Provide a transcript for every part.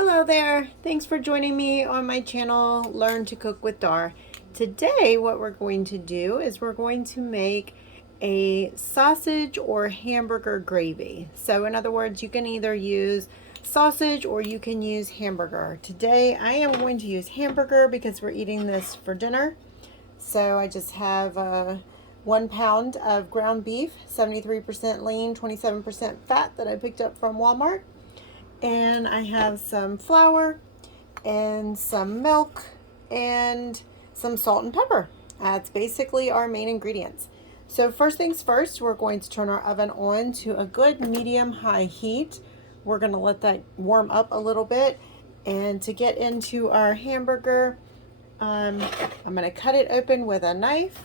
Hello there. Thanks for joining me on my channel, Learn to Cook with Dar. Today, what we're going to do is we're going to make a sausage or hamburger gravy. So in other words, you can either use sausage or you can use hamburger. Today, I am going to use hamburger because we're eating this for dinner. So I just have 1 pound of ground beef, 73% lean, 27% fat that I picked up from Walmart. And I have some flour and some milk and some salt and pepper. That's basically our main ingredients. So first things first, we're going to turn our oven on to a good medium-high heat. We're going to let that warm up a little bit. And to get into our hamburger, I'm going to cut it open with a knife.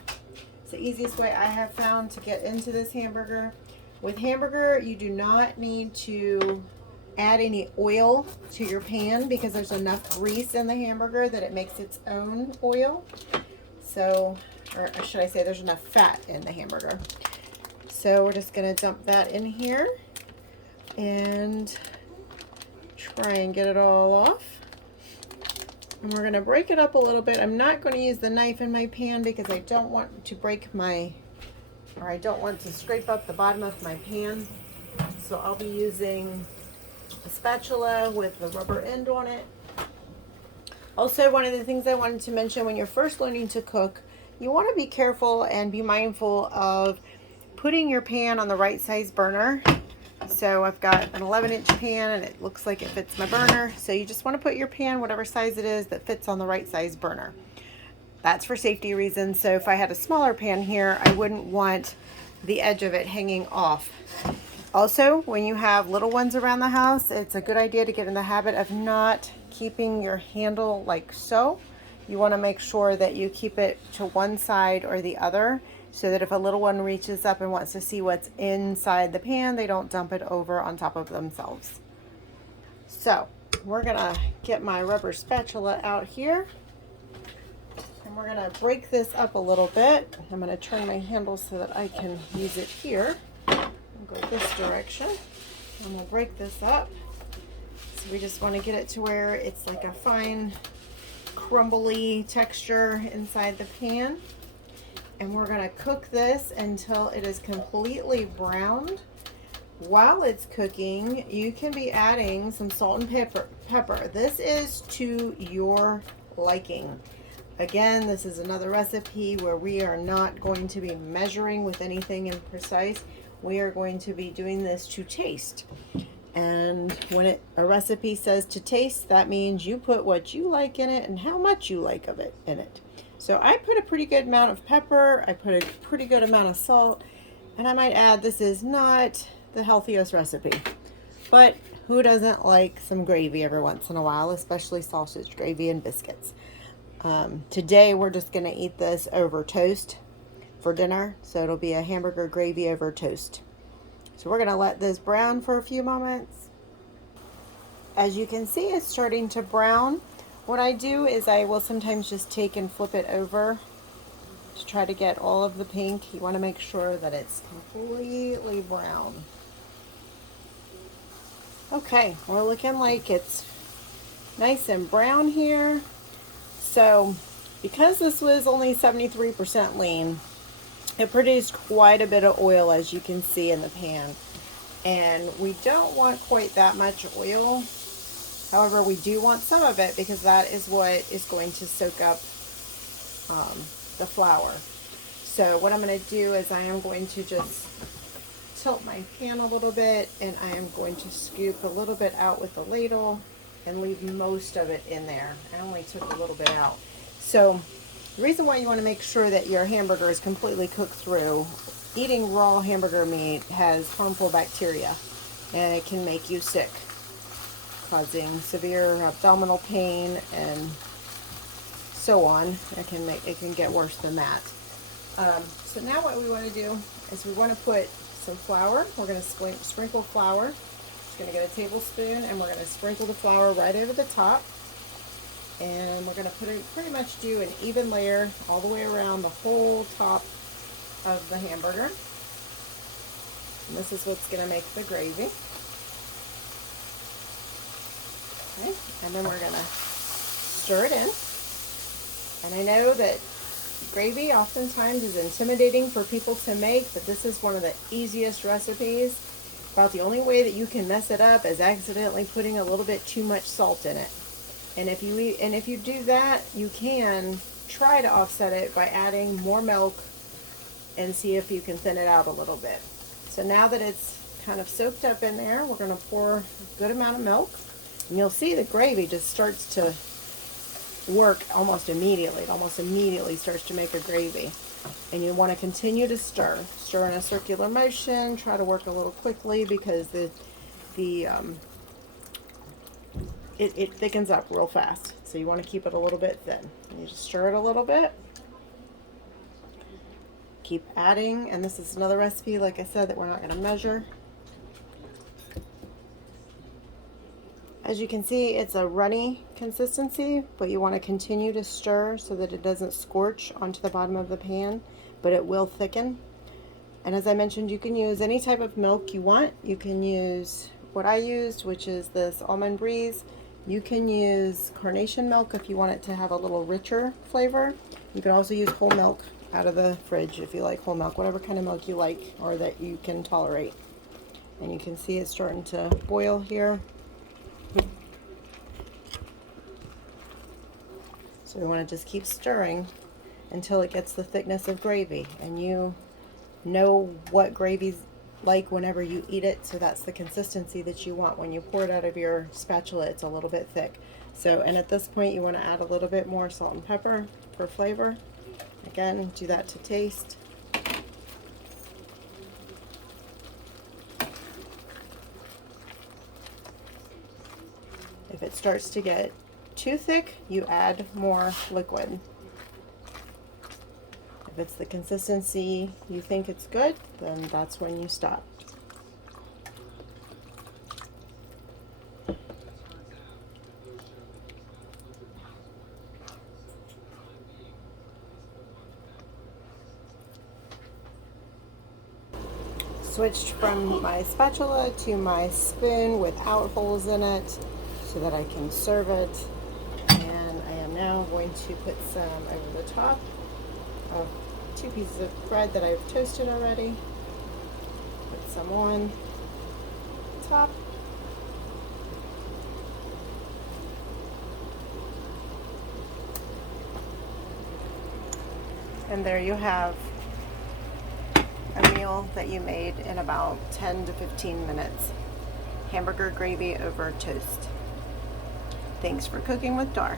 It's the easiest way I have found to get into this hamburger. With hamburger, you do not need to add any oil to your pan because there's enough grease in the hamburger that it makes its own oil. So, or should I say there's enough fat in the hamburger. So we're just going to dump that in here and try and get it all off. And we're going to break it up a little bit. I'm not going to use the knife in my pan because I don't want to I don't want to scrape up the bottom of my pan. So I'll be using a spatula with the rubber end on it. Also, one of the things I wanted to mention, when you're first learning to cook, you want to be careful and be mindful of putting your pan on the right size burner. So I've got an 11-inch pan and it looks like it fits my burner. So you just want to put your pan, whatever size it is, that fits on the right size burner. That's for safety reasons. So if I had a smaller pan here, I wouldn't want the edge of it hanging off. Also, when you have little ones around the house, it's a good idea to get in the habit of not keeping your handle like so. You want to make sure that you keep it to one side or the other so that if a little one reaches up and wants to see what's inside the pan, they don't dump it over on top of themselves. So we're going to get my rubber spatula out here and we're going to break this up a little bit. I'm going to turn my handle so that I can use it here. Go this direction and we'll break this up. So we just want to get it to where it's like a fine crumbly texture inside the pan, and we're going to cook this until it is completely browned. While it's cooking, you can be adding some salt and pepper. This is to your liking. Again, this is another recipe where we are not going to be measuring with anything in precise. We are going to be doing this to taste. And when a recipe says to taste, that means you put what you like in it and how much you like of it in it. So I put a pretty good amount of pepper, I put a pretty good amount of salt, and I might add, this is not the healthiest recipe, but who doesn't like some gravy every once in a while, especially sausage gravy and biscuits. Today we're just going to eat this over toast for dinner, so it'll be a hamburger gravy over toast. So we're going to let this brown for a few moments. As you can see, it's starting to brown. What I do is I will sometimes just take and flip it over to try to get all of the pink. You want to make sure that it's completely brown. Okay, we're looking like it's nice and brown here. So because this was only 73% lean, it produced quite a bit of oil, as you can see in the pan. And we don't want quite that much oil. However, we do want some of it because that is what is going to soak up the flour. So what I'm going to do is I am going to just tilt my pan a little bit, and I am going to scoop a little bit out with the ladle and leave most of it in there. I only took a little bit out. So the reason why you want to make sure that your hamburger is completely cooked through, eating raw hamburger meat has harmful bacteria and it can make you sick, causing severe abdominal pain and so on. It can get worse than that. So now what we want to do is we want to put some flour. We're going to sprinkle flour. Just going to get a tablespoon and we're going to sprinkle the flour right over the top. And we're going to pretty much do an even layer all the way around the whole top of the hamburger. And this is what's going to make the gravy. Okay, and then we're gonna stir it in. And I know that gravy oftentimes is intimidating for people to make, but this is one of the easiest recipes. About the only way that you can mess it up is accidentally putting a little bit too much salt in it. And if you do that, you can try to offset it by adding more milk and see if you can thin it out a little bit. So now that it's kind of soaked up in there, we're going to pour a good amount of milk. And you'll see the gravy just starts to work almost immediately. It almost immediately starts to make a gravy. And you want to continue to stir. Stir in a circular motion. Try to work a little quickly because it thickens up real fast. So you want to keep it a little bit thin. And you just stir it a little bit. Keep adding, and this is another recipe, like I said, that we're not going to measure. As you can see, it's a runny consistency, but you want to continue to stir so that it doesn't scorch onto the bottom of the pan, but it will thicken. And as I mentioned, you can use any type of milk you want. You can use what I used, which is this Almond Breeze. You can use carnation milk if you want it to have a little richer flavor. You can also use whole milk out of the fridge if you like whole milk, whatever kind of milk you like or that you can tolerate. And you can see it's starting to boil here. So we want to just keep stirring until it gets the thickness of gravy. And you know what gravy's like whenever you eat it, so that's the consistency that you want. When you pour it out of your spatula, it's a little bit thick. So, and at this point you want to add a little bit more salt and pepper for flavor. Again, do that to taste. If it starts to get too thick, you add more liquid. If it's the consistency you think it's good, then that's when you stop. Switched from my spatula to my spoon without holes in it so that I can serve it. And I am now going to put some over the top of 2 pieces of bread that I've toasted already. Put some on top. And there you have a meal that you made in about 10 to 15 minutes. Hamburger gravy over toast. Thanks for cooking with Dar.